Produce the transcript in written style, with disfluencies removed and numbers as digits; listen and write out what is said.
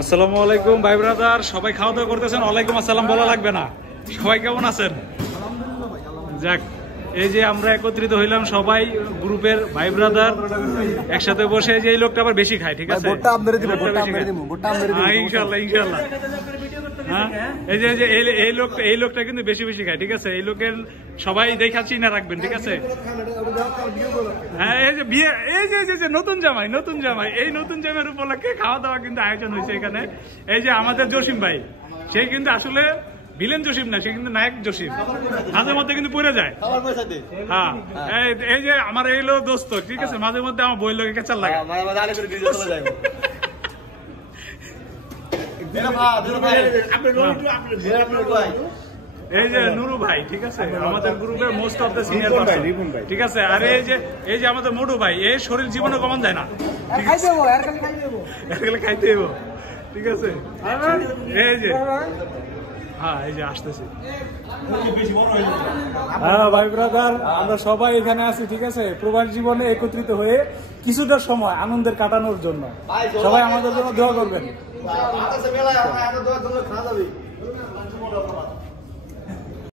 আসসালামু আলাইকুম ভাই ব্রাদার, সবাই খাওয়া দাওয়া করতেছেন? ওয়ালাইকুম আসসালাম বলা লাগবে না। সবাই কেমন আছেন? যাক, এই যে আমরা একত্রিত হইলাম সবাই গ্রুপের ভাই ব্রাদার একসাথে বসে, যে এই লোকটা আবার বেশি খায়, ঠিক আছে? ইনশাল্লাহ ইনশাল্লাহ। হ্যাঁ, এই যে এই লোকটা কিন্তু বেশি বেশি খায়, ঠিক আছে? এই লোকের সবাই দেখা চিনা রাখবেন, ঠিক আছে? হ্যাঁ, এই যে বিয়ে, এই যে নতুন জামাই এই নতুন জামাইয়ের উপলক্ষে খাওয়া দাওয়া কিন্তু আয়োজন হয়েছে এখানে। এই যে আমাদের জসিম ভাই, সে কিন্তু আসলে ভিলেন জসিম না, সে কিন্তু নায়ক জসিম, মাঝে মধ্যে কিন্তু পড়ে যায়। হ্যাঁ, এই যে আমার এইলো দোস্ত, ঠিক আছে? মাঝে মধ্যে আমার বই লোকে কেচার লাগে। এই যে নুরু ভাই, ঠিক আছে, আমাদের গ্রুপের most of the senior person, ঠিক আছে? আর এই যে আমাদের মোটু ভাই, এই শরীর জীবনে কমান যায় না, খাইতে হইব, ঠিক আছে? এই যে হ্যাঁ, এই যে আসতেছি। হ্যাঁ ভাই ব্রাদার, আমরা সবাই এখানে আছি, ঠিক আছে? প্রবাস জীবনে একত্রিত হয়ে কিছুটা সময় আনন্দের কাটানোর জন্য সবাই আমাদের জন্য দোয়া করবেন।